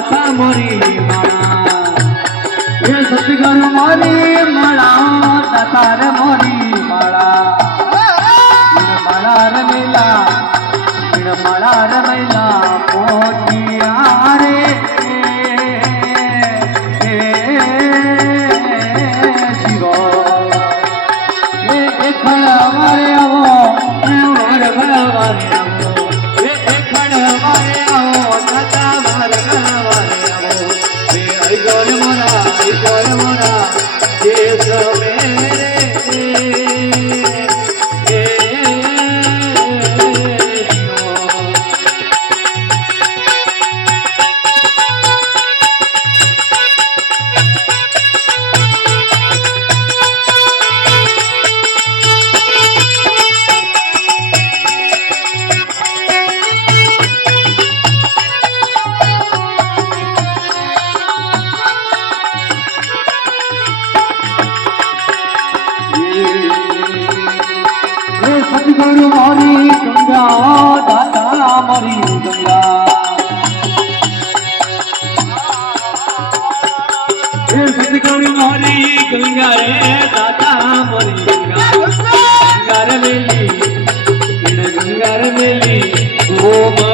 दाता मोरी माला ये सतगुरु मोरी माला दाता रे मोरी माला माला रे मैला मोटिया रे शिवो ये एक हमारे आवो मारे भगवान सतगुरु मोरी गंगा दाता मोरी गंगा सतगुरु मोरी गंगा रे दाता मोरी गंगा गंगा रे मेली ओ